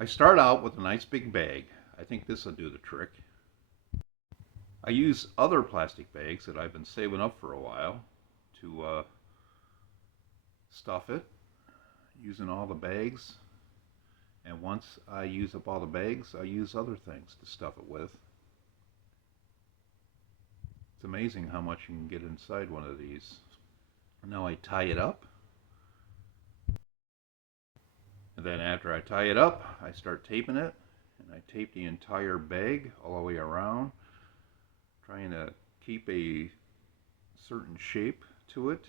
I start out with a nice big bag. I think this will do the trick. I use other plastic bags that I've been saving up for a while to stuff it, using all the bags. And once I use up all the bags, I use other things to stuff it with. It's amazing how much you can get inside one of these. Now I tie it up, and then after I tie it up, I start taping it, and I tape the entire bag all the way around, trying to keep a certain shape to it.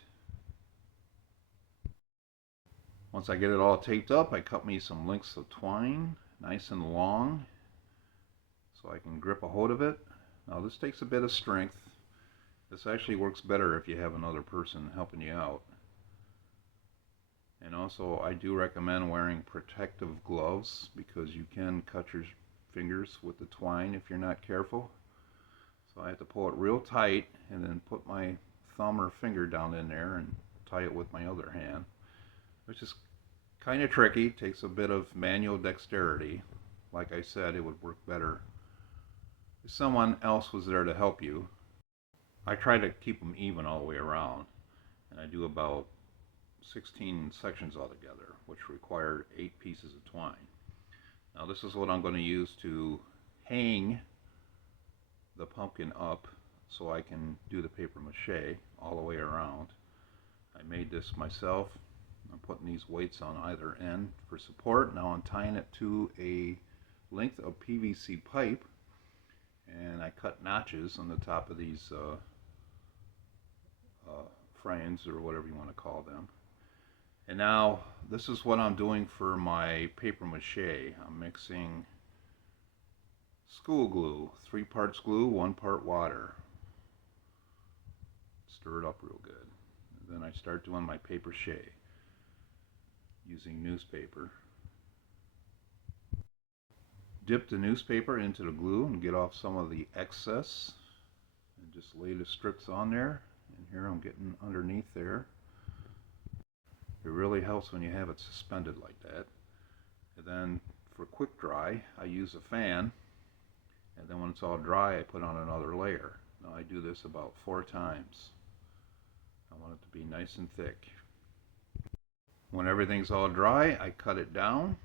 Once I get it all taped up, I cut me some lengths of twine, nice and long, so I can grip a hold of it. Now this takes a bit of strength. This actually works better if you have another person helping you out. And also I do recommend wearing protective gloves because you can cut your fingers with the twine if you're not careful. So I have to pull it real tight and then put my thumb or finger down in there and tie it with my other hand, which is kind of tricky. Takes a bit of manual dexterity. Like I said, it would work better if someone else was there to help you. I try to keep them even all the way around, and I do about 16 sections altogether, which require 8 pieces of twine. Now this is what I'm going to use to hang the pumpkin up so I can do the paper mache all the way around. I made this myself. I'm putting these weights on either end for support. Now I'm tying it to a length of PVC pipe, and I cut notches on the top of these frames, or whatever you want to call them. And now this is what I'm doing for my paper mache. I'm mixing school glue, 3 parts glue, 1 part water. Stir it up real good. And then I start doing my paper mache using newspaper. Dip the newspaper into the glue and get off some of the excess, and just lay the strips on there. And here I'm getting underneath there. It really helps when you have it suspended like that. And then for quick dry, I use a fan, and then when it's all dry, I put on another layer. Now I do this about 4 times. I want it to be nice and thick. When everything's all dry, I cut it down.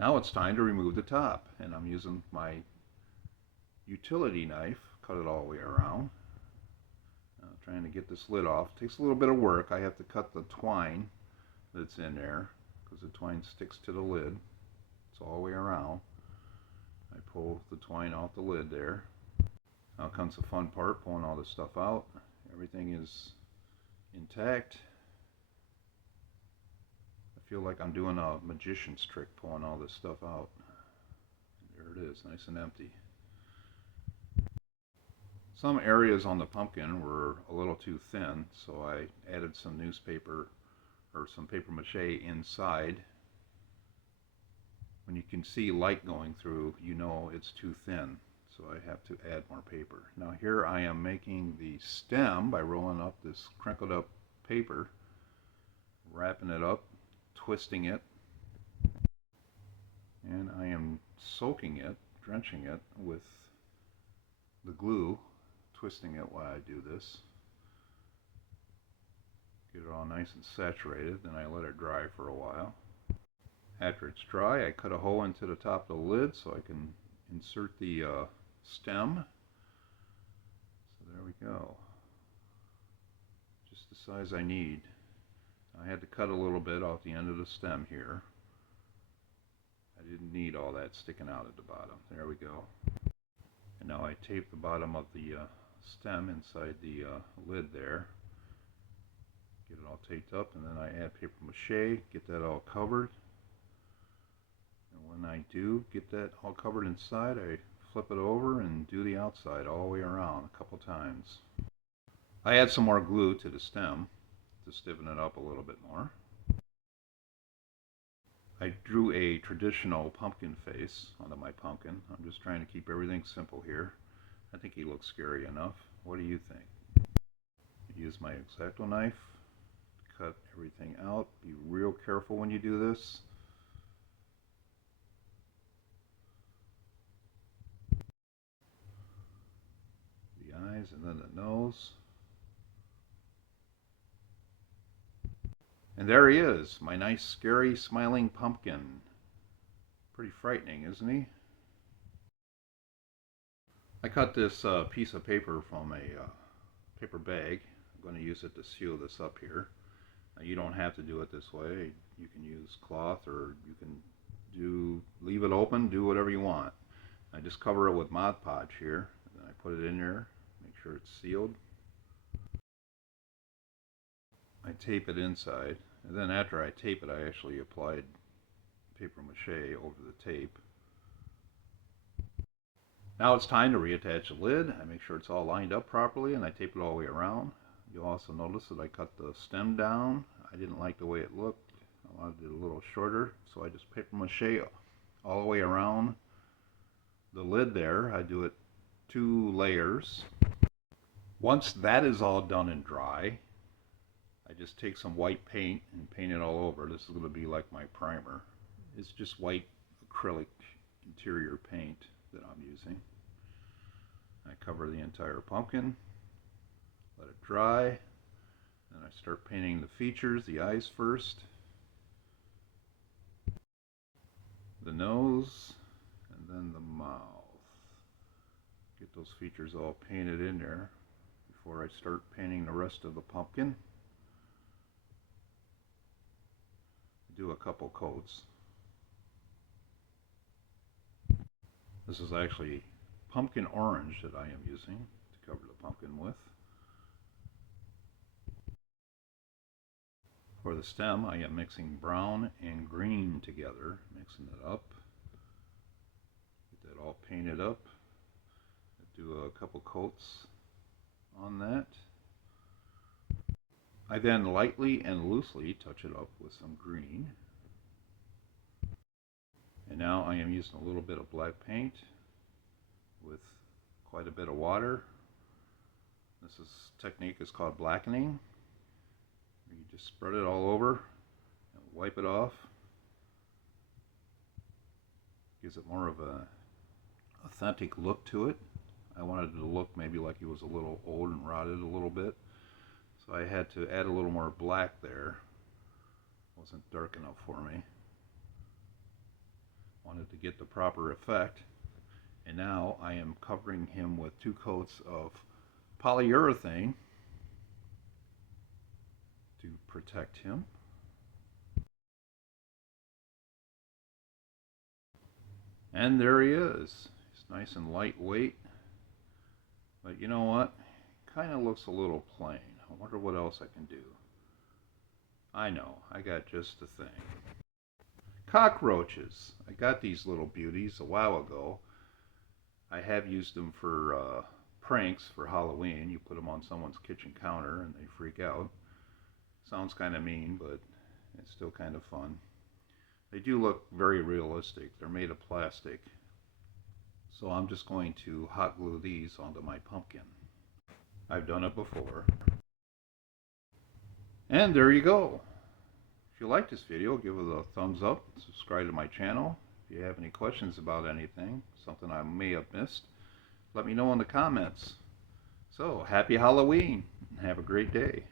Now it's time to remove the top, and I'm using my utility knife, cut it all the way around. Trying to get this lid off. It takes a little bit of work. I have to cut the twine that's in there because the twine sticks to the lid. It's all the way around. I pull the twine off the lid there. Now comes the fun part, pulling all this stuff out. Everything is intact. I feel like I'm doing a magician's trick pulling all this stuff out. There it is, nice and empty. Some areas on the pumpkin were a little too thin, so I added some newspaper or some paper mache inside. When you can see light going through, you know it's too thin, so I have to add more paper. Now here I am making the stem by rolling up this crinkled up paper, wrapping it up, twisting it, and I am soaking it, drenching it with the glue, twisting it while I do this. Get it all nice and saturated, then I let it dry for a while. After it's dry, I cut a hole into the top of the lid so I can insert the stem. So there we go. Just the size I need. I had to cut a little bit off the end of the stem here. I didn't need all that sticking out at the bottom. There we go. And now I tape the bottom of the stem inside the lid there. Get it all taped up, and then I add paper mache, get that all covered. And when I do get that all covered inside, I flip it over and do the outside all the way around a couple times. I add some more glue to the stem to stiffen it up a little bit more. I drew a traditional pumpkin face onto my pumpkin. I'm just trying to keep everything simple here. I think he looks scary enough. What do you think? Use my X-Acto knife to cut everything out. Be real careful when you do this. and then the nose. And there he is, my nice, scary, smiling pumpkin. Pretty frightening, isn't he? I cut this piece of paper from a paper bag. I'm going to use it to seal this up here. Now, you don't have to do it this way. You can use cloth, or you can leave it open, do whatever you want. I just cover it with Mod Podge here, and then I put it in there, make sure it's sealed. I tape it inside, and then after I tape it, I actually applied paper mache over the tape. Now it's time to reattach the lid. I make sure it's all lined up properly, and I tape it all the way around. You'll also notice that I cut the stem down. I didn't like the way it looked. I wanted it a little shorter, so I just paper mache all the way around the lid there. I do it 2 layers. Once that is all done and dry, I just take some white paint and paint it all over. This is going to be like my primer. It's just white acrylic interior paint that I'm using. I cover the entire pumpkin, let it dry, then I start painting the features, the eyes first, the nose, and then the mouth. Get those features all painted in there before I start painting the rest of the pumpkin. Do a couple coats. This is actually pumpkin orange that I am using to cover the pumpkin with. For the stem, I am mixing brown and green together, mixing it up. Get that all painted up. Do a couple coats on that. I then lightly and loosely touch it up with some green. And now I am using a little bit of black paint with quite a bit of water. This technique is called blackening. You just spread it all over and wipe it off. Gives it more of a authentic look to it. I wanted it to look maybe like it was a little old and rotted a little bit. So I had to add a little more black there. It wasn't dark enough for me. Wanted to get the proper effect. And now I am covering him with 2 coats of polyurethane to protect him. And there he is. He's nice and lightweight. But you know what? Kind of looks a little plain. I wonder what else I can do. I know, I got just the thing. Cockroaches. I got these little beauties a while ago. I have used them for pranks for Halloween. You put them on someone's kitchen counter and they freak out. Sounds kind of mean, but it's still kind of fun. They do look very realistic. They're made of plastic. So I'm just going to hot glue these onto my pumpkin. I've done it before. And there you go. If you like this video, give it a thumbs up, subscribe to my channel. If you have any questions about anything, something I may have missed, let me know in the comments. So, happy Halloween, and have a great day.